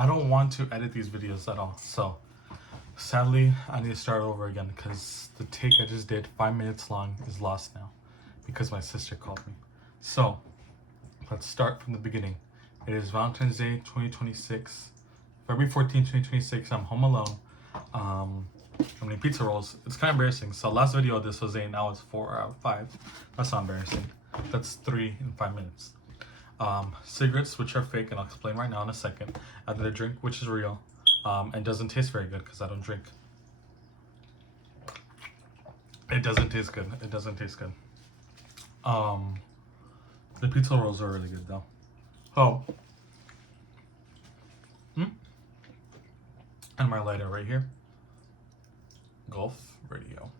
I don't want to edit these videos at all. So sadly, I need to start over again because the take I just did, 5 minutes long, is lost now because my sister called me. So let's start from the beginning. It is Valentine's Day 2026, February 14, 2026. I'm home alone. I'm eating pizza rolls. It's kind of embarrassing. So last video this was 8, now it's 4 out of 5. That's not embarrassing. That's 3 in 5 minutes. Cigarettes, which are fake, and I'll explain right now in a second. And then a drink, which is real, and doesn't taste very good because I don't drink. It doesn't taste good. It doesn't taste good. The pizza rolls are really good though. Oh. And my lighter right here. Golf radio.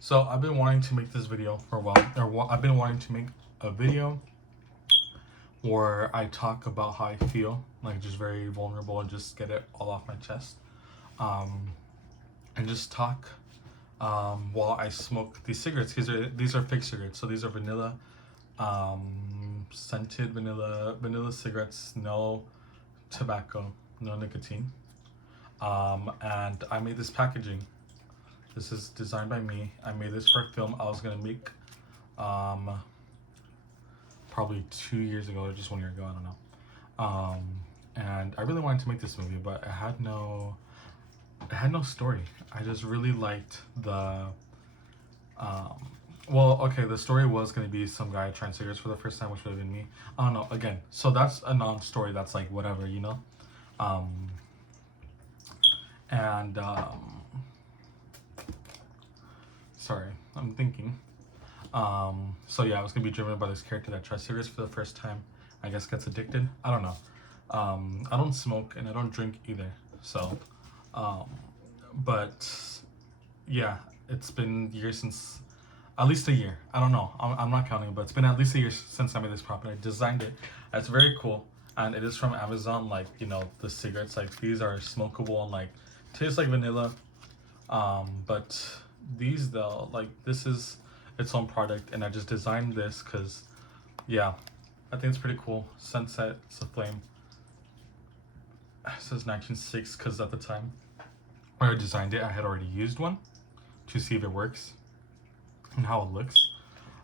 So I've been wanting to make this video for a while. I've been wanting to make a video where I talk about how I feel, like just very vulnerable and just get it all off my chest. And just talk while I smoke these cigarettes. These are fake cigarettes. So these are vanilla, scented vanilla cigarettes, no tobacco, no nicotine. And I made this packaging. This is designed by me. I made this for a film I was gonna make probably 2 years ago or just 1 year ago, I don't know. And I really wanted to make this movie, but it had no story. I just really liked the well, okay, the story was gonna be some guy trying cigarettes for the first time, which would have been me. I don't know, again, so that's a non-story, that's like whatever, you know. Sorry, I'm thinking. So yeah, I was gonna be driven by this character that tries cigarettes for the first time. I guess gets addicted. I don't know. I don't smoke and I don't drink either. So, but yeah, it's been years since, at least a year. I don't know. I'm not counting, but it's been at least a year since I made this prop. I designed it. It's very cool, and it is from Amazon. Like, you know, the cigarettes, like these are smokable and like taste like vanilla. But these though, like this is its own product, and I just designed this because, yeah, I think it's pretty cool. Sunset, it's a flame. It says 1906 because at the time when I designed it, I had already used one to see if it works and how it looks.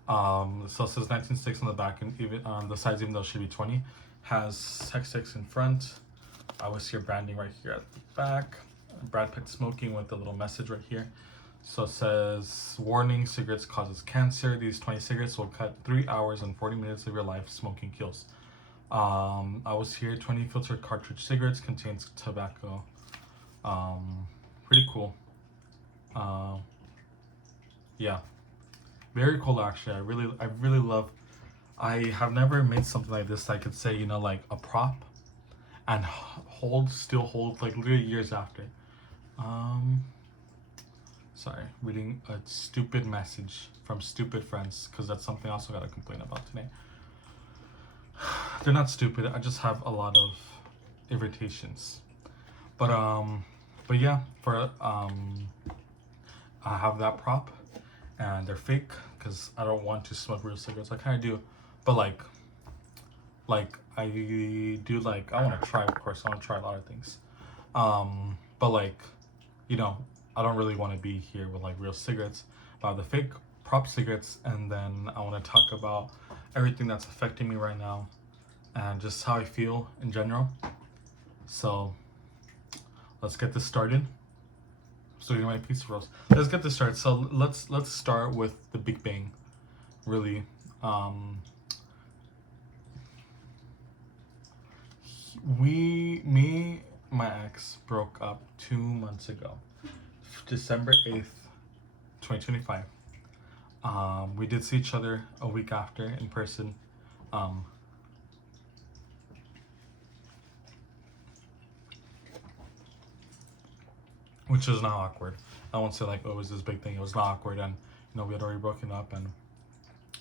So it says 1906 on the back, and even on the sides, even though it should be 20, has Hex in front. I always see branding right here at the back. Brad Pitt smoking with a little message right here. So it says, warning, cigarettes causes cancer. These 20 cigarettes will cut 3 hours and 40 minutes of your life. Smoking kills. I was here, 20 filtered cartridge cigarettes, contains tobacco. Pretty cool. Yeah, very cool actually. I really love, I have never made something like this. I could say, you know, like a prop and still hold like literally years after. Sorry, reading a stupid message from stupid friends, because that's something I also gotta complain about today. They're not stupid, I just have a lot of irritations. But yeah, for I have that prop, and they're fake because I don't want to smoke real cigarettes. I kind of do, but like I do, like I want to try, of course I want to try a lot of things, but like, you know, I don't really want to be here with like real cigarettes, but the fake prop cigarettes. And then I want to talk about everything that's affecting me right now and just how I feel in general. So let's get this started. So my pizza rolls. Let's get this started. So let's start with the Big Bang. Really, my ex broke up 2 months ago, December 8th, 2025. We did see each other a week after in person. Which was not awkward. I won't say like, oh, it was this big thing. It was not awkward, and you know, we had already broken up, and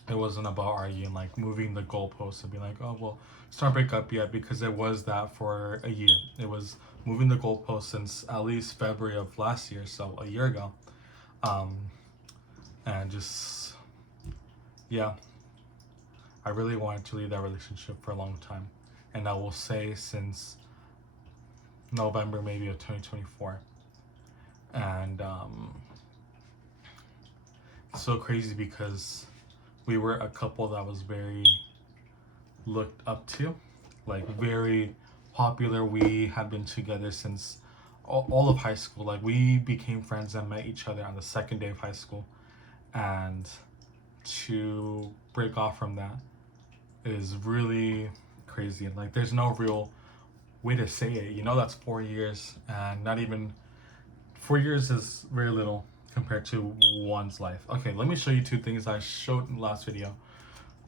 it wasn't about arguing, like moving the goalposts and being like, oh well, it's not break up yet, because it was that for a year. It was moving the goalposts since at least February of last year, so a year ago. And just, yeah, I really wanted to leave that relationship for a long time, and I will say since November maybe of 2024. And it's so crazy because we were a couple that was very looked up to, like very popular. We had been together since all of high school. Like we became friends and met each other on the second day of high school. And to break off from that is really crazy. And like there's no real way to say it. You know, that's 4 years, and not even 4 years is very little compared to one's life. Okay, let me show you two things I showed in the last video.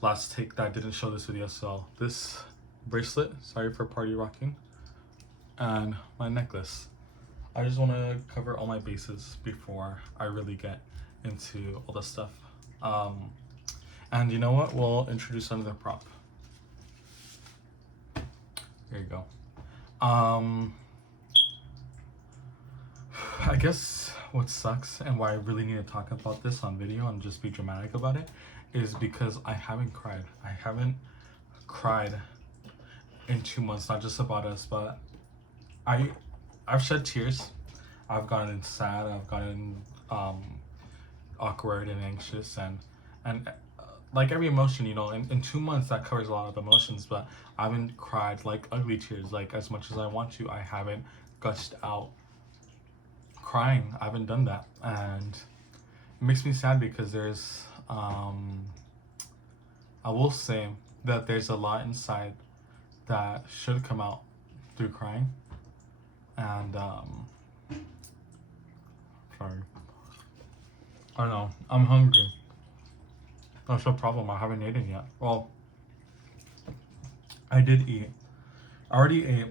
Last take that I didn't show this video. So this bracelet, sorry for party rocking, and my necklace. I just want to cover all my bases before I really get into all this stuff. And you know what? We'll introduce another prop. There you go. I guess what sucks and why I really need to talk about this on video and just be dramatic about it is because I haven't cried. I haven't cried in 2 months, not just about us, but I've shed tears. I've gotten sad. I've gotten awkward and anxious and like every emotion, you know, in 2 months that covers a lot of emotions, but I haven't cried like ugly tears, like as much as I want to. I haven't gushed out crying. I haven't done that, and it makes me sad because there's I will say that there's a lot inside that should come out through crying. And sorry, I don't know, I'm hungry. That's the problem, I haven't eaten yet. Well, I did eat. I already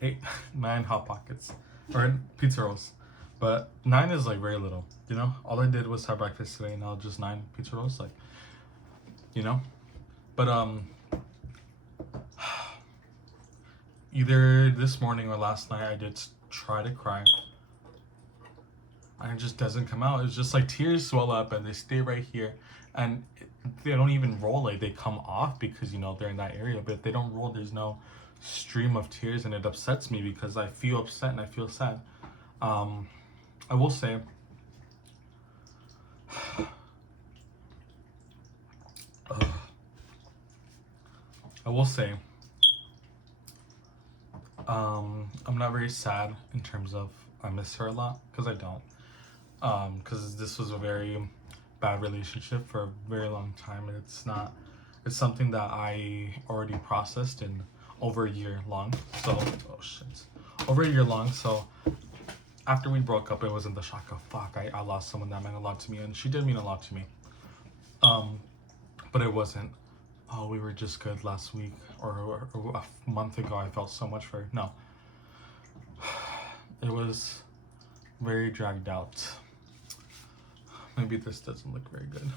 ate 9 Hot Pockets or pizza rolls, but 9 is like very little, you know. All I did was have breakfast today, and now just 9 pizza rolls, like, you know. But either this morning or last night I did try to cry, and it just doesn't come out. It's just like tears swell up and they stay right here, and they don't even roll. Like they come off because, you know, they're in that area, but if they don't roll, there's no stream of tears, and it upsets me because I feel upset and I feel sad. I will say I'm not very sad in terms of I miss her a lot, because I don't, because this was a very bad relationship for a very long time, and it's something that I already processed in over a year long. So over a year long. So after we broke up, it wasn't the shock of fuck, I lost someone that meant a lot to me, and she did mean a lot to me, but it wasn't, oh, we were just good last week or a month ago, I felt so much for her. No, it was very dragged out. Maybe this doesn't look very good.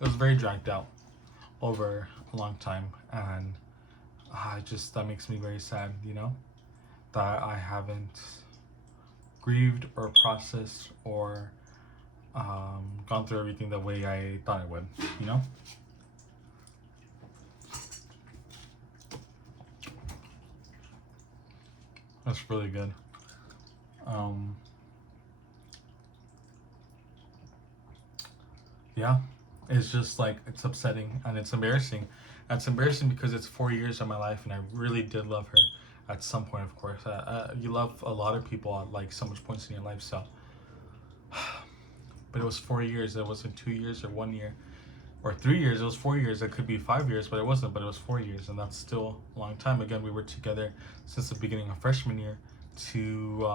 It was very dragged out over a long time, and that makes me very sad, you know, that I haven't grieved or processed or gone through everything the way I thought I would, you know. That's really good. Yeah, it's just like, it's upsetting and it's embarrassing. And it's embarrassing because it's 4 years of my life, and I really did love her at some point, of course. You love a lot of people at like so much points in your life, so. But it was 4 years. It wasn't 2 years or 1 year or 3 years. It was 4 years. It could be 5 years, but it wasn't. But it was 4 years, and that's still a long time. Again, we were together since the beginning of freshman year to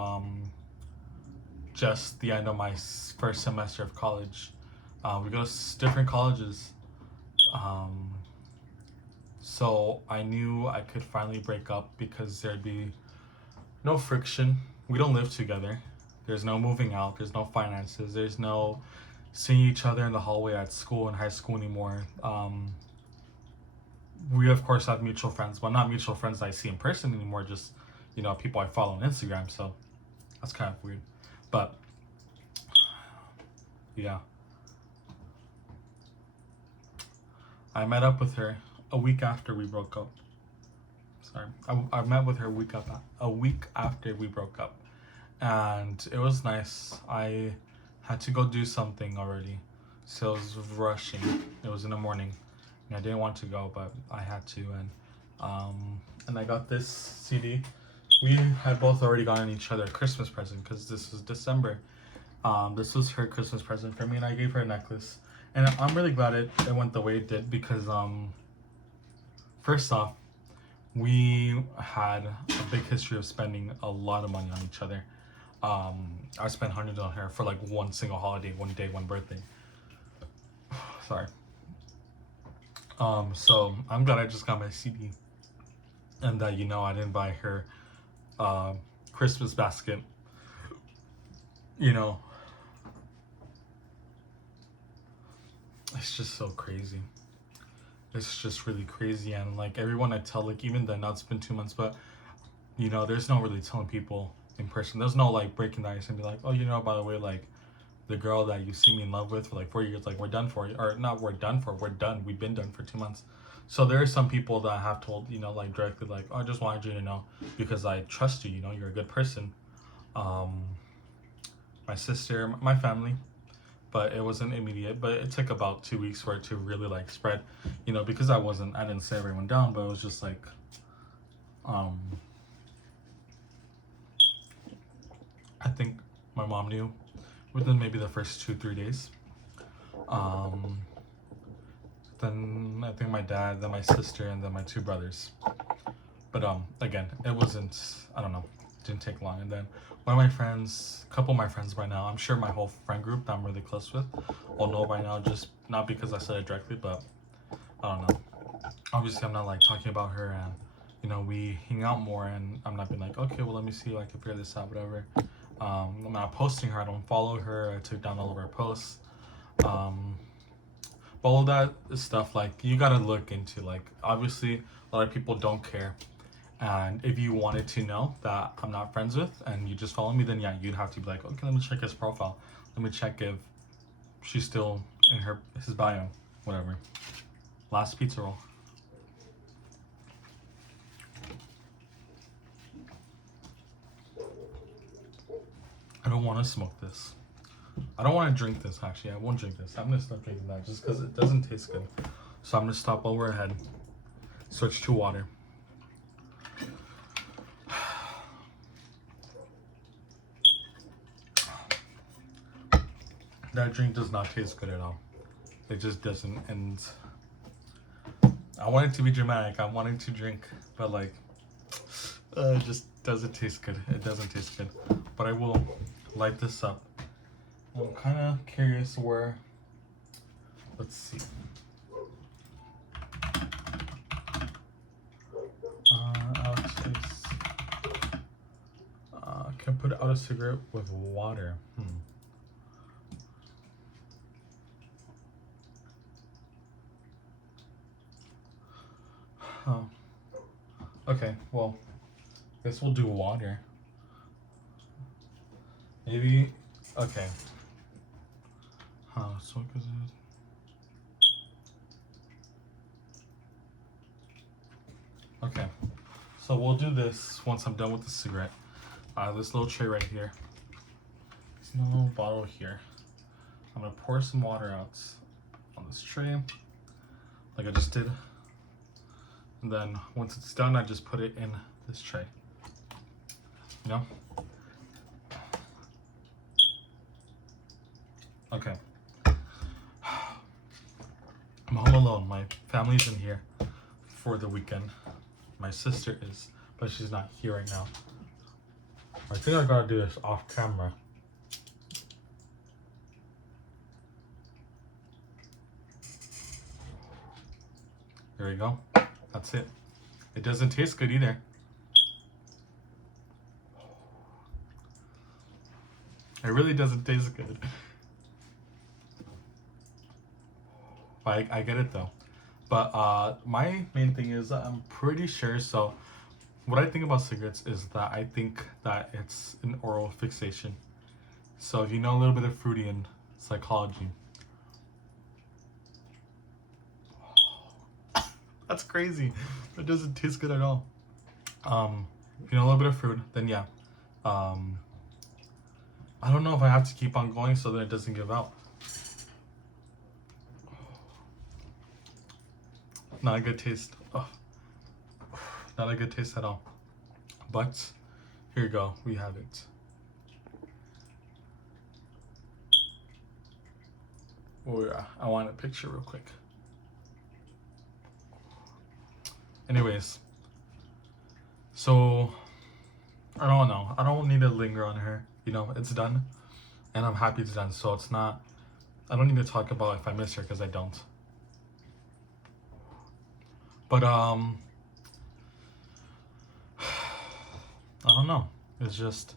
just the end of my first semester of college. We go to different colleges, so I knew I could finally break up because there'd be no friction. We don't live together. There's no moving out. There's no finances. There's no seeing each other in the hallway at school and high school anymore. We of course have mutual friends, but not mutual friends I see in person anymore. Just, you know, people I follow on Instagram. So that's kind of weird. But yeah, I met up with her a week after we broke up. Sorry, I met with her a week after we broke up, and it was nice. I had to go do something already, so I was rushing. It was in the morning, and I didn't want to go, but I had to, and I got this CD. We had both already gotten each other a Christmas present because this was December. This was her Christmas present for me, and I gave her a necklace. And I'm really glad it went the way it did because, first off, we had a big history of spending a lot of money on each other. I spent hundreds on her for like one single holiday, one day, one birthday. Sorry. So I'm glad I just got my CD, and that I didn't buy her Christmas basket. It's just so crazy. It's just really crazy, and like everyone I tell, like even then, now it's been 2 months, but there's no really telling people in person. There's no like breaking the ice and be like, oh, by the way, like the girl that you see me in love with for like 4 years, like we're done for, or not, we're done. We've been done for 2 months. So there are some people that I have told, like directly, like, oh, I just wanted you to know because I trust you. You're a good person. My sister, my family, but it wasn't immediate. But it took about 2 weeks for it to really like spread, because I didn't say everyone down, but it was just like, I think my mom knew within maybe the first 2-3 days. Then I think my dad, then my sister, and then my 2 brothers. But again, it wasn't, I don't know, didn't take long. And then one of my friends, a couple of my friends by now, I'm sure my whole friend group that I'm really close with will know by now, just not because I said it directly, but I don't know. Obviously, I'm not like talking about her, and we hang out more, and I'm not being like, okay, well, let me see if I can figure this out, whatever. I'm not posting her, I don't follow her, I took down all of her posts. But all that stuff, like, you gotta look into, like, obviously, a lot of people don't care. And if you wanted to know that I'm not friends with and you just follow me, then yeah, you'd have to be like, okay, let me check his profile. Let me check if she's still in his bio, whatever. Last pizza roll. I don't want to smoke this. I don't want to drink this, actually. I won't drink this. I'm going to stop drinking that just because it doesn't taste good. So I'm going to stop while we're ahead. Switch to water. That drink does not taste good at all. It just doesn't. And I want it to be dramatic. I wanted to drink, but like, it just doesn't taste good. It doesn't taste good. But I will light this up. I'm kind of curious where. Let's see. Can put out a cigarette with water. Oh. Okay, well, guess we'll do water. Maybe. Okay. So is it? Okay. So we'll do this once I'm done with the cigarette. This little tray right here. This little bottle here. I'm gonna pour some water out on this tray, like I just did. And then once it's done, I just put it in this tray. Okay. I'm home alone. My family's in here for the weekend. My sister is, but she's not here right now. I think I gotta do this off camera. There we go. That's it. It doesn't taste good either. It really doesn't taste good. I get it though. But my main thing is I'm pretty sure, so what I think about cigarettes is that I think that it's an oral fixation. So if you know a little bit of Freudian psychology. That's crazy. It doesn't taste good at all. If you know a little bit of food, then yeah. I don't know if I have to keep on going so that it doesn't give out. Not a good taste. Oh, not a good taste at all. But here you go. We have it. Oh yeah, I want a picture real quick. Anyways, so I don't know. I don't need to linger on her. You know, it's done, and I'm happy it's done. So it's not. I don't need to talk about if I miss her because I don't. But I don't know. It's just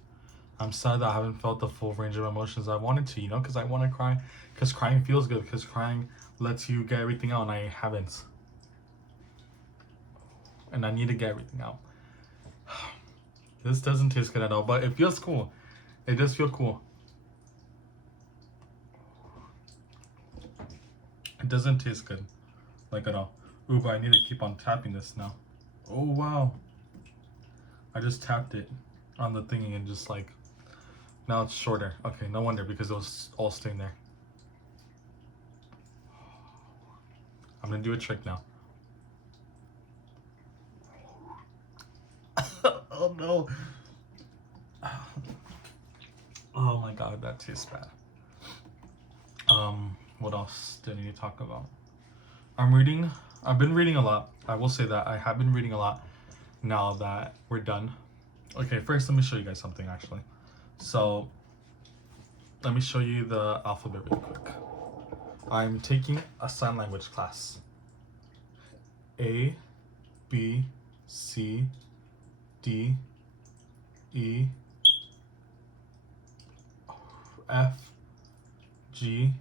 I'm sad that I haven't felt the full range of emotions I wanted to. You know, because I want to cry. Because crying feels good. Because crying lets you get everything out, and I haven't. And I need to get everything out. This doesn't taste good at all, but it feels cool. It does feel cool. It doesn't taste good, like at all. Ooh, but I need to keep on tapping this now. Oh wow. I just tapped it on the thingy and just like, now it's shorter. Okay, no wonder because it was all staying there. I'm gonna do a trick now. Oh no. Oh my god, that tastes bad. What else do I need to talk about? I've been reading a lot. I will say that I have been reading a lot now that we're done. Okay, first let me show you guys something actually. So let me show you the alphabet really quick. I'm taking a sign language class. A, B, C, D, E, F, G,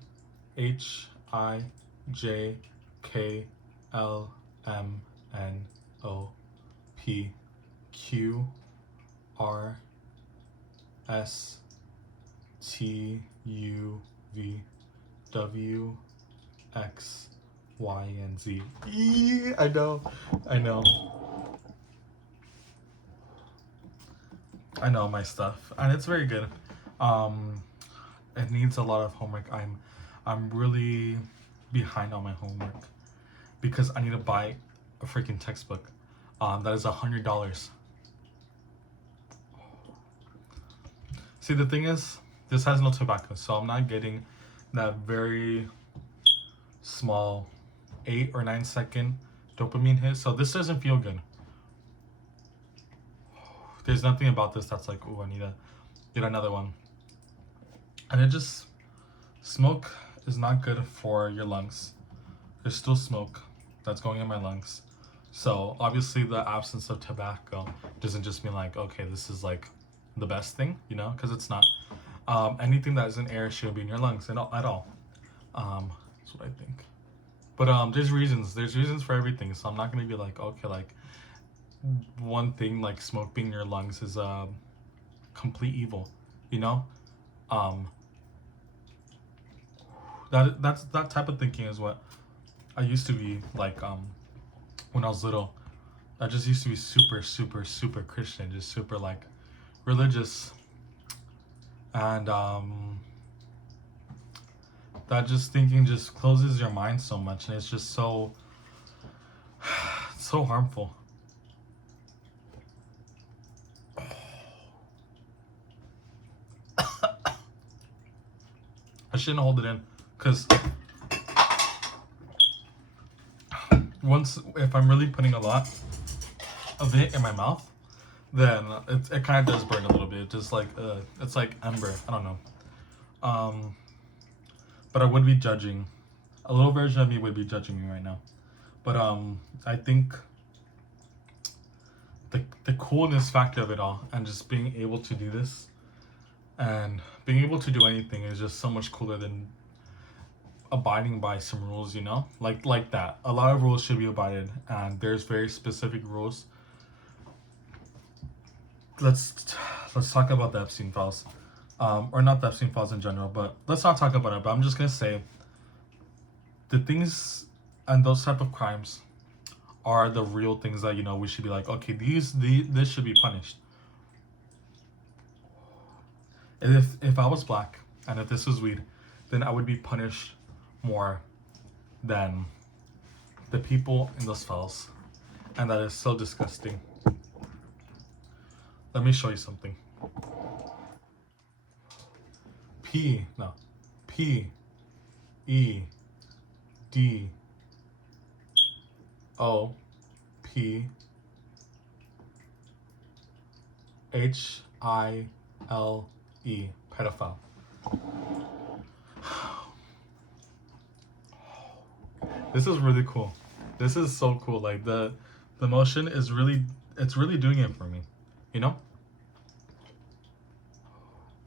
H, I, J, K, L, M, N, O, P, Q, R, S, T, U, V, W, X, Y, and Z. I know. I know my stuff, and it's very good. It needs a lot of homework. I'm really behind on my homework because I need to buy a freaking textbook. That is $100. See, the thing is, this has no tobacco, so I'm not getting that very small 8 or 9 second dopamine hit. So this doesn't feel good. There's nothing about this that's like, oh, I need to get another one. And it just, smoke is not good for your lungs. There's still smoke that's going in my lungs. So obviously the absence of tobacco doesn't just mean like, okay, this is like the best thing, you know, because it's not. Anything that is in air shouldn't be in your lungs at all. That's what I think. But there's reasons for everything. So I'm not gonna be like, okay, like one thing like smoke being in your lungs is complete evil, you know. That type of thinking is what I used to be like when I was little. I just used to be super Christian, just super like religious, and that just thinking just closes your mind so much, and it's just so harmful. I shouldn't hold it in, because if I'm really putting a lot of it in my mouth, then it kind of does burn a little bit. Just like it's like ember. I don't know. But I would be judging. A little version of me would be judging me right now. But I think the coolness factor of it all, and just being able to do this, and being able to do anything is just so much cooler than abiding by some rules, you know, like that. A lot of rules should be abided, and there's very specific rules. Let's talk about the Epstein files, or not the Epstein files in general, but let's not talk about it. But I'm just gonna say, the things and those type of crimes are the real things that, you know, we should be like, okay, this should be punished. And if I was black and if this was weed, then I would be punished more than the people in those files. And that is so disgusting. Let me show you something. P E D O P H I L E, pedophile. This is really cool. This is so cool. Like the motion is really, it's really doing it for me. You know?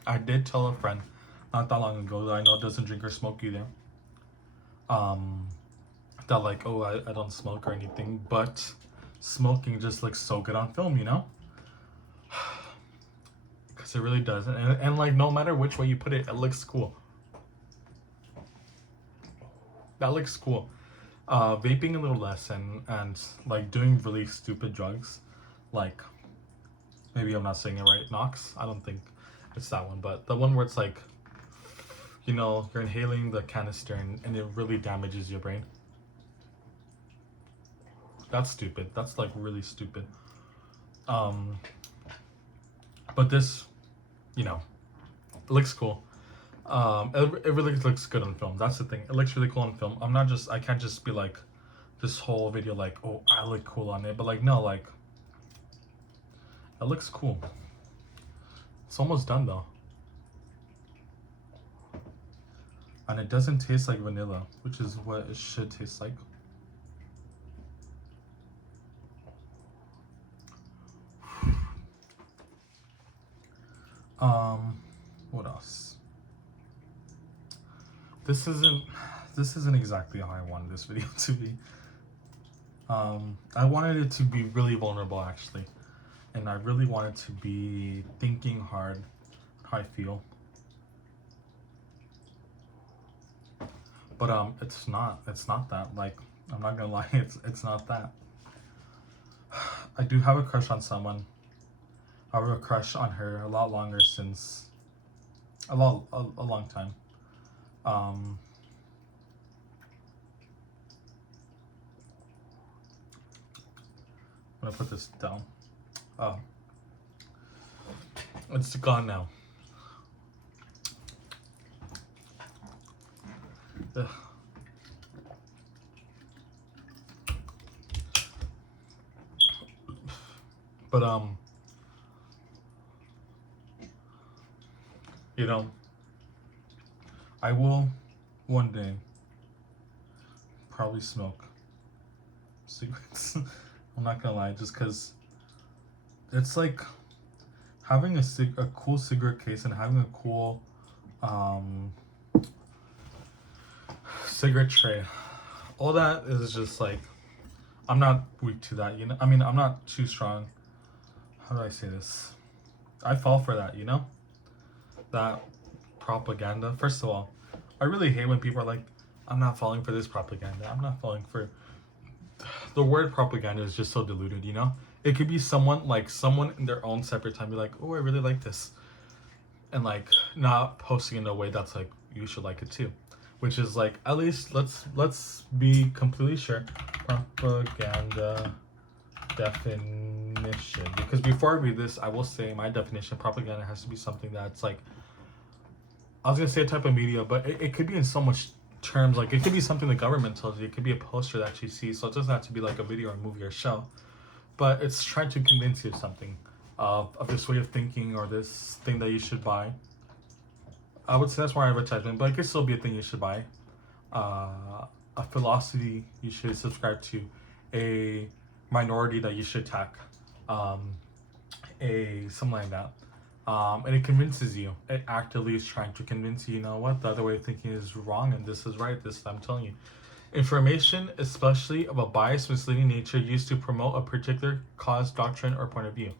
I did tell a friend not that long ago that I know doesn't drink or smoke either. That like, oh, I don't smoke or anything, but smoking just looks so good on film, you know? Because it really does. And like, no matter which way you put it, it looks cool. That looks cool. Vaping a little less and like doing really stupid drugs, like, maybe I'm not saying it right, Nox? I don't think it's that one, but the one where it's like, you know, you're inhaling the canister and it really damages your brain. That's stupid. That's like really stupid. But this, you know, it looks cool. It really looks good on film. That's the thing. It looks really cool on film. I can't just be like, this whole video like, oh, I look cool on it. But like, no, like, it looks cool. It's almost done though. And it doesn't taste like vanilla, which is what it should taste like. What else? This isn't exactly how I wanted this video to be. I wanted it to be really vulnerable actually. And I really wanted to be thinking hard how I feel. But it's not that. Like, I'm not gonna lie, it's not that. I do have a crush on someone. I have a crush on her a lot longer since a long time. I'm gonna put this down. It's gone now. Ugh. But you know, I will one day probably smoke cigarettes. I'm not gonna lie, just because it's like having a cool cigarette case and having a cool cigarette tray. All that is just like, I'm not weak to that, you know? I mean, I'm not too strong. How do I say this? I fall for that, you know? That propaganda. First of all, I really hate when people are like, I'm not falling for this propaganda. I'm not falling for... The word propaganda is just so diluted, you know? It could be someone in their own separate time be like, oh, I really like this. And like, not posting in a way that's like, you should like it too. Which is like, at least let's be completely sure. Propaganda definition. Because before I read this, I will say my definition, propaganda has to be something that's like, I was gonna say a type of media, but it could be in so much terms. Like, it could be something the government tells you. It could be a poster that you see. So it doesn't have to be like a video or a movie or show. But it's trying to convince you of something, of this way of thinking or this thing that you should buy. I would say that's more advertisement, but it could still be a thing you should buy. A philosophy you should subscribe to, a minority that you should attack, something like that. And it convinces you. It actively is trying to convince you, you know what, the other way of thinking is wrong and this is right. This, I'm telling you. Information, especially of a biased, misleading nature, used to promote a particular cause, doctrine, or point of view.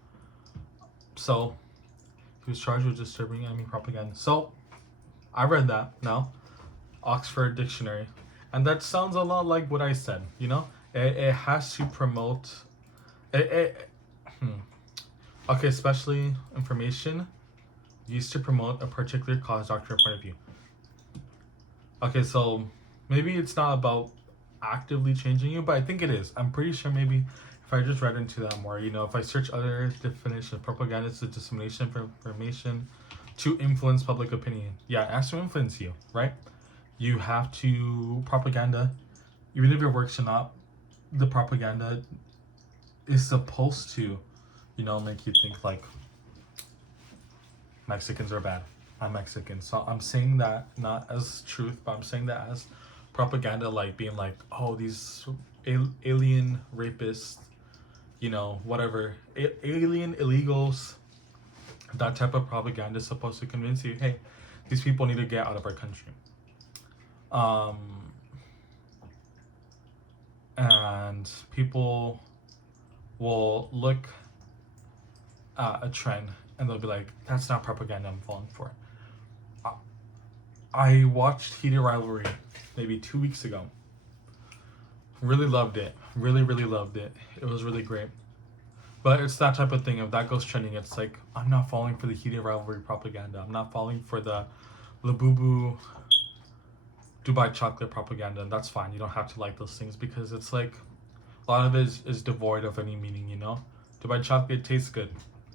So, he was charged with disturbing enemy propaganda. So, I read that now, Oxford Dictionary, and that sounds a lot like what I said, you know? It has to promote it. Okay, especially information used to promote a particular cause, doctrine, or point of view. Okay, so maybe it's not about actively changing you, but I think it is. I'm pretty sure maybe if I just read into that more, if I search other definitions, propaganda is the dissemination of information to influence public opinion. Yeah, it has to influence you, right? You have to propaganda, even if it works or not, the propaganda is supposed to, make you think like Mexicans are bad. I'm Mexican. So I'm saying that not as truth, but I'm saying that as propaganda, like being like, oh, these alien rapists, whatever, alien illegals. That type of propaganda is supposed to convince you, hey, these people need to get out of our country. And people will look at a trend and they'll be like, that's not propaganda I'm falling for. I watched Heated Rivalry maybe 2 weeks ago. Really loved it. Really, really loved it. It was really great. But it's that type of thing. If that goes trending, it's like, I'm not falling for the Heated Rivalry propaganda. I'm not falling for the Labubu Dubai chocolate propaganda. And that's fine. You don't have to like those things because it's like, a lot of it is devoid of any meaning, Dubai chocolate tastes good.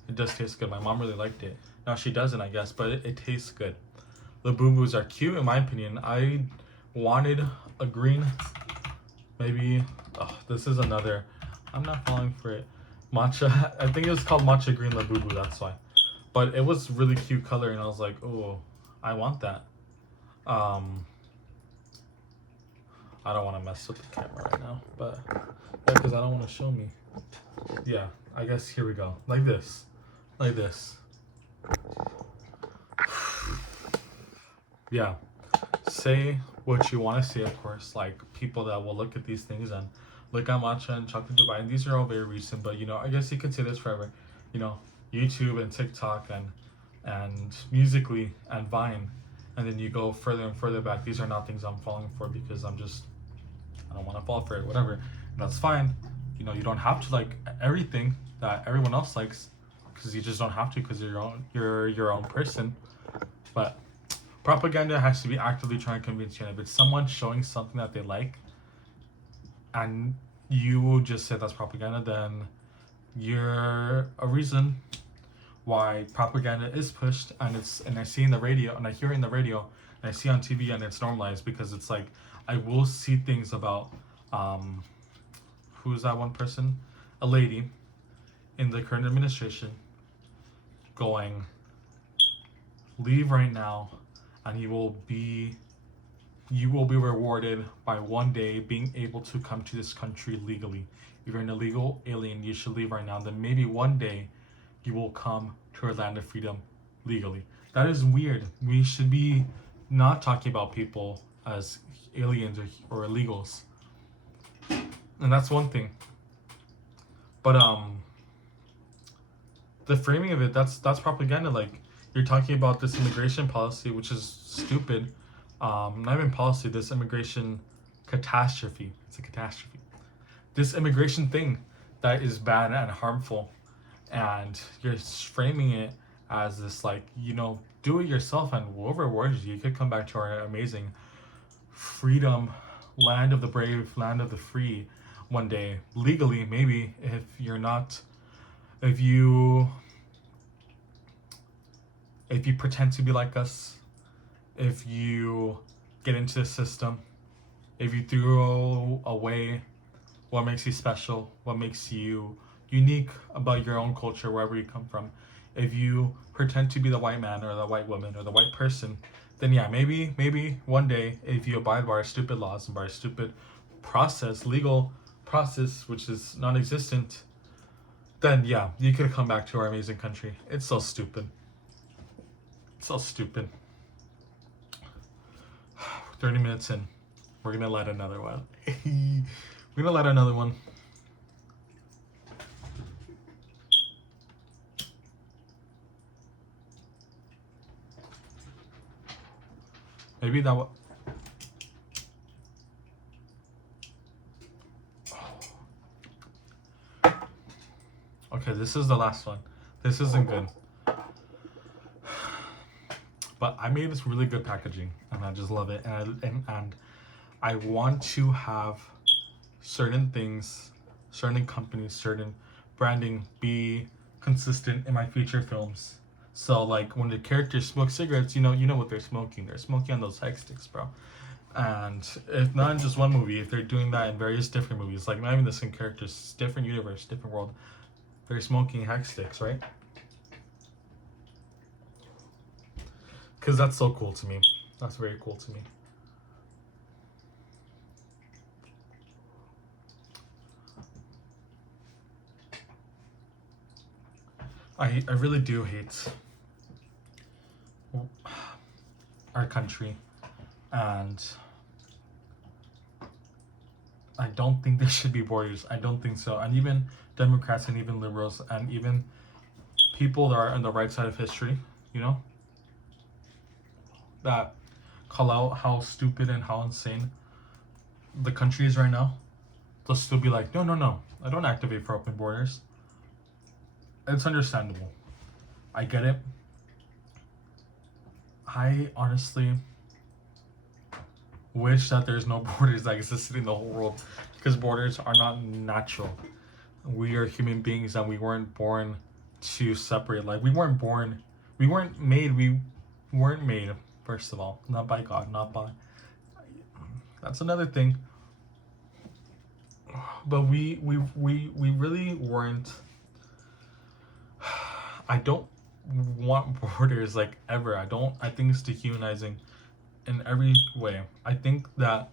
It does taste good. My mom really liked it. Now she doesn't, I guess, but it tastes good. The boo-boos are cute, in my opinion. I wanted a green, maybe, this is another, I'm not falling for it. Matcha, I think it was called Matcha Green Labubu, that's why. But it was really cute color, and I was like, oh, I want that. I don't want to mess with the camera right now, but, yeah, because I don't want to show me. Yeah, I guess here we go. Like this. Like this. Yeah, say what you want to say, of course. Like people that will look at these things and look at matcha and chocolate Dubai, and these are all very recent. But I guess you could say this forever. YouTube and TikTok and Musically and Vine, and then you go further and further back. These are not things I'm falling for because I don't want to fall for it. Whatever, and that's fine. You don't have to like everything that everyone else likes because you just don't have to because you're your own person. But propaganda has to be actively trying to convince you. If it's someone showing something that they like and you will just say that's propaganda, then you're a reason why propaganda is pushed, and I see in the radio and I hear in the radio and I see on TV, and it's normalized because it's like I will see things about who's that one person? A lady in the current administration going, leave right now and you will be rewarded by one day being able to come to this country legally. If you're an illegal alien, you should leave right now. Then maybe one day you will come to our land of freedom legally. That is weird. We should be not talking about people as aliens or illegals. And that's one thing. But the framing of it, that's propaganda. Like, you're talking about this immigration policy, which is stupid. Not even policy, this immigration catastrophe. It's a catastrophe. This immigration thing that is bad and harmful, and you're framing it as this, like, do it yourself and we'll reward you. You could come back to our amazing freedom, land of the brave, land of the free one day, legally, maybe, if you pretend to be like us, if you get into the system, if you throw away what makes you special, what makes you unique about your own culture, wherever you come from, if you pretend to be the white man or the white woman or the white person, then yeah, maybe one day, if you abide by our stupid laws and by our stupid legal process, which is non-existent, then yeah, you could come back to our amazing country. It's so stupid. So stupid. 30 minutes in. We're gonna light another one. We're gonna light another one. Maybe that this is the last one. This isn't good. But I made this really good packaging, and I just love it. And I want to have certain things, certain companies, certain branding be consistent in my feature films. So like when the characters smoke cigarettes, you know what they're smoking. They're smoking on those hex sticks, bro. And if not in just one movie, if they're doing that in various different movies, like not even the same characters, different universe, different world, they're smoking hex sticks, right? Because that's so cool to me. That's very cool to me. I really do hate our country, and I don't think there should be borders. I don't think so. And even Democrats and even liberals and even people that are on the right side of history, you know, that call out how stupid and how insane the country is right now, they'll still be like, no, I don't activate for open borders. It's understandable. I get it. I honestly wish that there's no borders that existed in the whole world, because borders are not natural. We are human beings and we weren't born to separate. Like we weren't made, first of all, not by God, not by, that's another thing. But we really weren't. I don't want borders like ever. I think it's dehumanizing in every way. I think that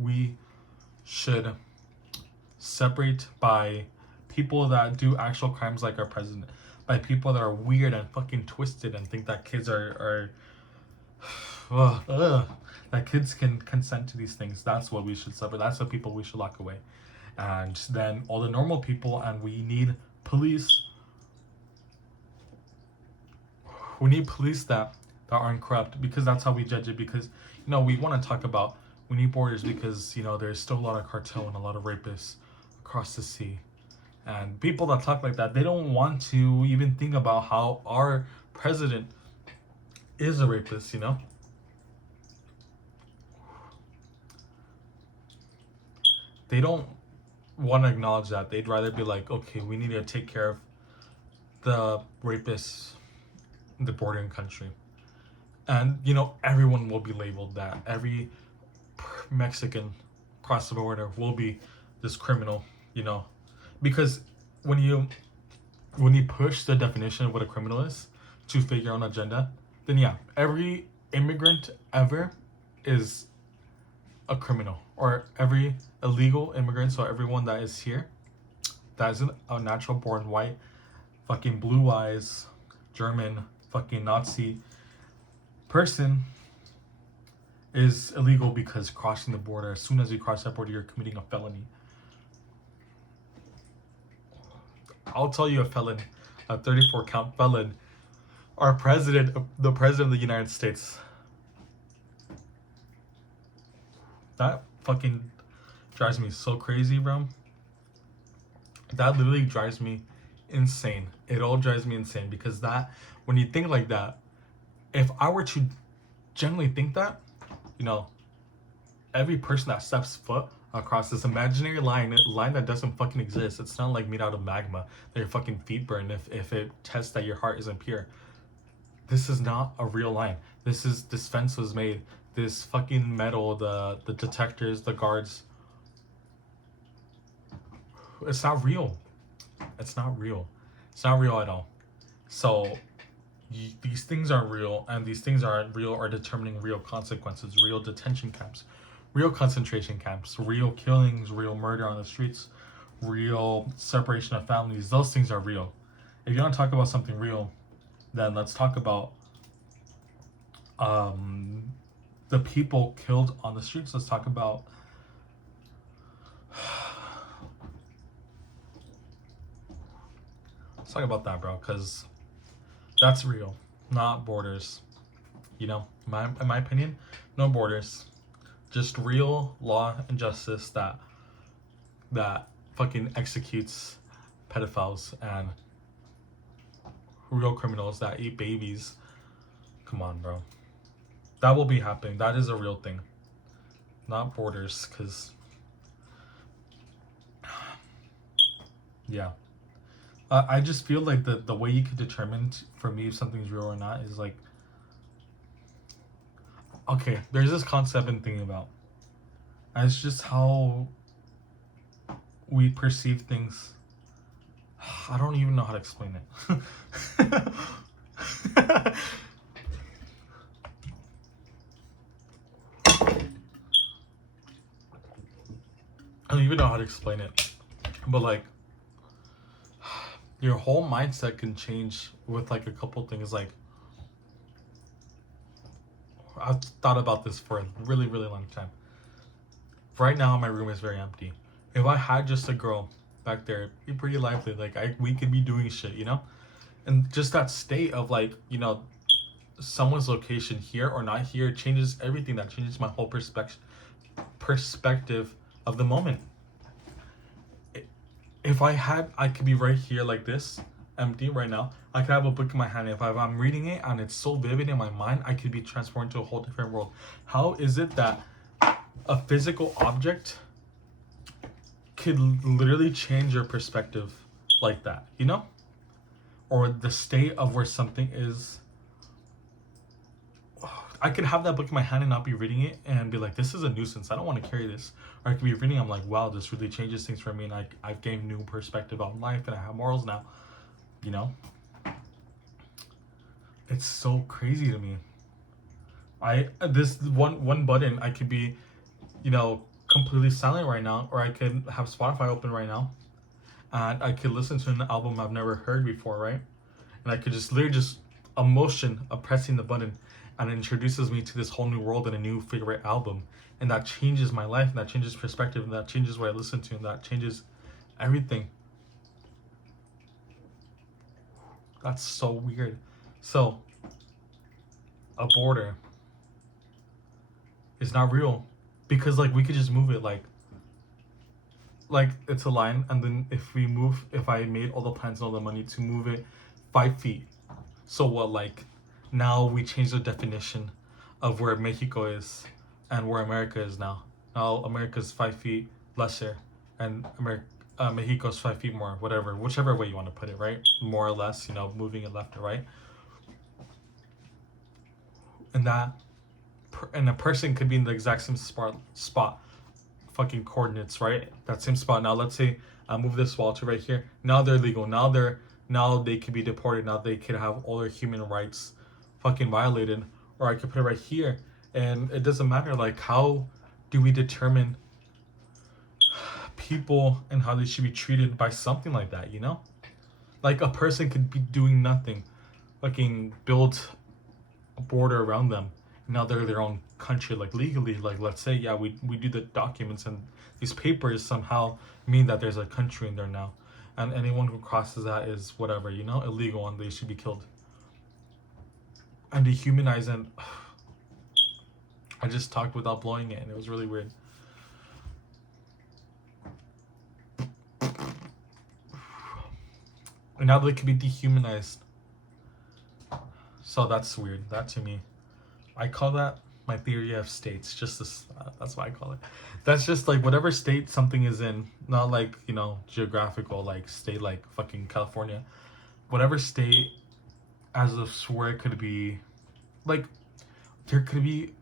we should separate by people that do actual crimes like our president, by people that are weird and fucking twisted and think that kids are that kids can consent to these things. That's what we should separate. That's the people we should lock away. And then all the normal people, and we need police. We need police that aren't corrupt, because that's how we judge it. Because we want to talk about, we need borders because there's still a lot of cartel and a lot of rapists across the sea, and people that talk like that, they don't want to even think about how our president is a rapist. They don't want to acknowledge that. They'd rather be like, okay, we need to take care of the rapists in the bordering country, and everyone will be labeled that. Every Mexican across the border will be this criminal, because when you push the definition of what a criminal is to fit your own agenda, then yeah, every immigrant ever is a criminal, or every illegal immigrant, so everyone that is here that isn't a natural born white, fucking blue eyes, German, fucking Nazi person is illegal, because crossing the border, as soon as you cross that border, you're committing a felony. I'll tell you a felon, a 34 count felon, the president of the United States. That fucking drives me so crazy, bro. That literally drives me insane. It all drives me insane, because that, when you think like that, if I were to generally think that, every person that steps foot across this imaginary line that doesn't fucking exist, it's not like made out of magma that your fucking feet burn if it tests that your heart isn't pure. This is not a real line. This fence was made, this fucking metal, the detectors, the guards, it's not real. It's not real. It's not real at all. So these things aren't real, and these things aren't real are determining real consequences, real detention camps, real concentration camps, real killings, real murder on the streets, real separation of families. Those things are real. If you want to talk about something real, then let's talk about the people killed on the streets. Let's talk about that, bro, because that's real, not borders. In my opinion, no borders, just real law and justice that fucking executes pedophiles and real criminals that eat babies. Come on, bro. That will be happening. That is a real thing. Not borders, because... yeah. I just feel like the way you could determine for me if something's real or not is like... okay, there's this concept I've been thinking about. And it's just how we perceive things. I don't even know how to explain it. I don't even know how to explain it. But like, your whole mindset can change with like a couple things. Like, I've thought about this for a really, really long time. Right now, my room is very empty. If I had just a girl back there, it'd be pretty lively. Like, we could be doing shit, you know? And just that state of like, you know, someone's location here or not here changes everything. That changes my whole perspective of the moment. If I could be right here like this, empty right now. I could have a book in my hand. If I'm reading it and it's so vivid in my mind, I could be transformed to a whole different world. How is it that a physical object could literally change your perspective like that, you know? Or the state of where something is. I could have that book in my hand and not be reading it and be like, this is a nuisance. I don't want to carry this. Or I could be reading, I'm like, wow, this really changes things for me. And I've gained new perspective on life and I have morals now, you know? It's so crazy to me. This one button, I could be, you know, completely silent right now, or I could have Spotify open right now and I could listen to an album I've never heard before, right? And I could just literally just a motion of pressing the button and it introduces me to this whole new world and a new favorite album. And that changes my life, and that changes perspective, and that changes what I listen to, and that changes everything. That's so weird. So, a border is not real because like we could just move it like it's a line, and then if I made all the plans and all the money to move it 5 feet, so what, like now we change the definition of where Mexico is and where America is now. Now America's 5 feet lesser and Mexico's 5 feet more, whichever way you want to put it, right? More or less, you know, moving it left or right. And a person could be in the exact same spot, fucking coordinates, right? That same spot. Now let's say I move this wall to right here. Now they're legal. Now they could be deported. Now they could have all their human rights fucking violated. Or I could put it right here, and it doesn't matter. Like, how do we determine people and how they should be treated by something like that, you know? Like, a person could be doing nothing, fucking build a border around them. Now they're their own country, like legally. Like, let's say, yeah, we do the documents, and these papers somehow mean that there's a country in there now, and anyone who crosses that is whatever, you know, illegal, and they should be killed and dehumanized. And I just talked without blowing it, and it was really weird. And now they can be dehumanized. So that's weird. That to me, I call that my theory of states. Just this, that's what I call it. That's just like whatever state something is in, not like, you know, geographical, like state, like fucking California. Whatever state, as of where it could be, like, there could be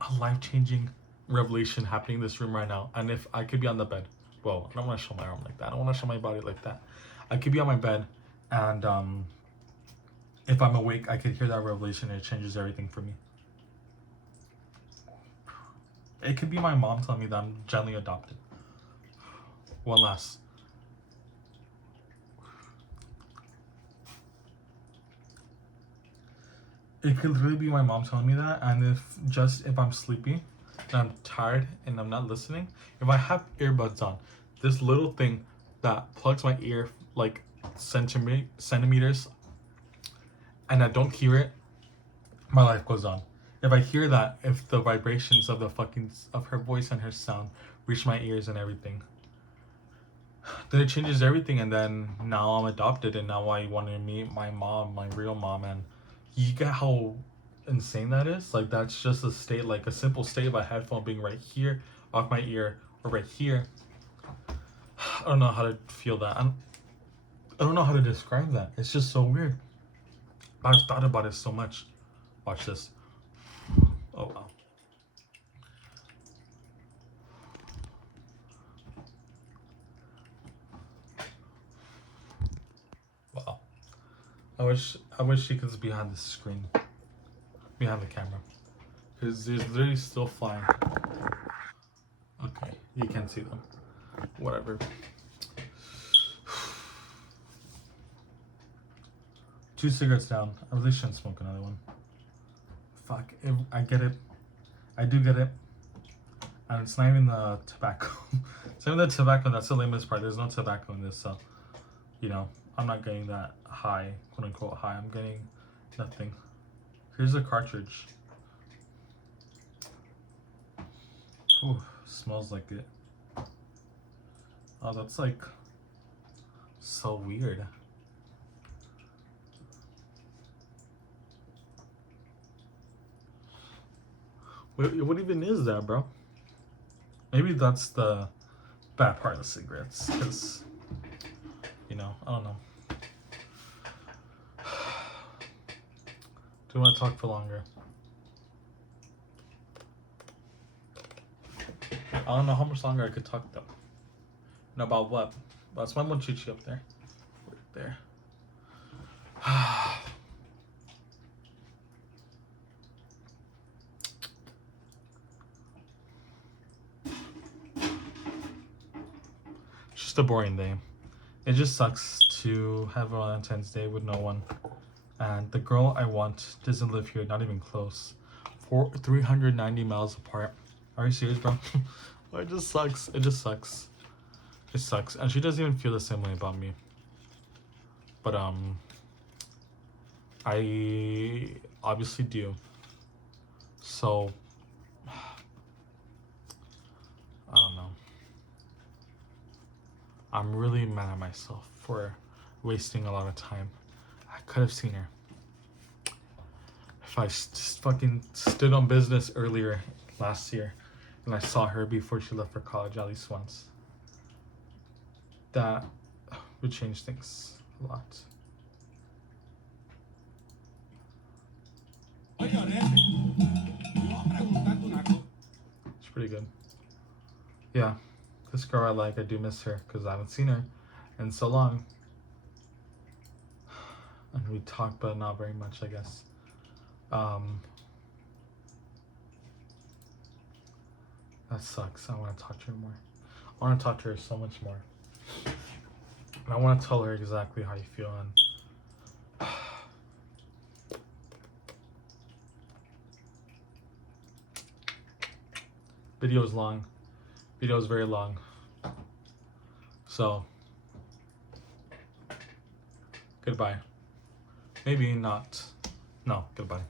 a life-changing revelation happening in this room right now. And if I could be on the bed, well, I don't want to show my arm like that. I don't want to show my body like that. I could be on my bed, and if I'm awake, I could hear that revelation, and it changes everything for me. It could be my mom telling me that I'm gently adopted. One last. It could literally be my mom telling me that, and if I'm sleepy and I'm tired and I'm not listening, if I have earbuds on, this little thing that plugs my ear like centimeters, and I don't hear it, my life goes on. If I hear that, if the vibrations of her voice and her sound reach my ears and everything, then it changes everything, and then now I'm adopted, and now I want to meet my mom, my real mom, and you get how insane that is. Like that's just a state, like a simple state of a headphone being right here, off my ear, or right here. I don't know how to feel that. I don't know how to describe that. It's just so weird. I've thought about it so much. Watch this. Oh wow. Wow. I wish she could be behind the screen. Behind the camera. Because there's literally still flying. Okay, you can't see them. Whatever. 2 cigarettes down. I really shouldn't smoke another one. Fuck. I get it. I do get it. And it's not even the tobacco. It's not even the tobacco. That's the lamest part. There's no tobacco in this, so you know, I'm not getting that high, quote unquote high. I'm getting nothing. Here's the cartridge. Ooh, smells like it. Oh, that's like so weird. What even is that, bro? Maybe that's the bad part of the cigarettes, because, you know, I don't know. Do you want to talk for longer? I don't know how much longer I could talk, though. And about what? That's my mochichi up there. Right there. Just a boring day. It just sucks to have a Valentine's Day with no one. And the girl I want doesn't live here, not even close. 390 miles apart. Are you serious, bro? It just sucks. It just sucks. It sucks. And she doesn't even feel the same way about me. But I obviously do. So I don't know. I'm really mad at myself for wasting a lot of time. I could have seen her. If I just fucking stood on business earlier last year and I saw her before she left for college at least once, that would change things a lot. It's pretty good. Yeah, this girl I like, I do miss her because I haven't seen her in so long. And we talk, but not very much, I guess. That sucks. I want to talk to her more. I want to talk to her so much more. And I want to tell her exactly how you feel. And video is long. Video is very long. So, goodbye. Maybe not. No, goodbye.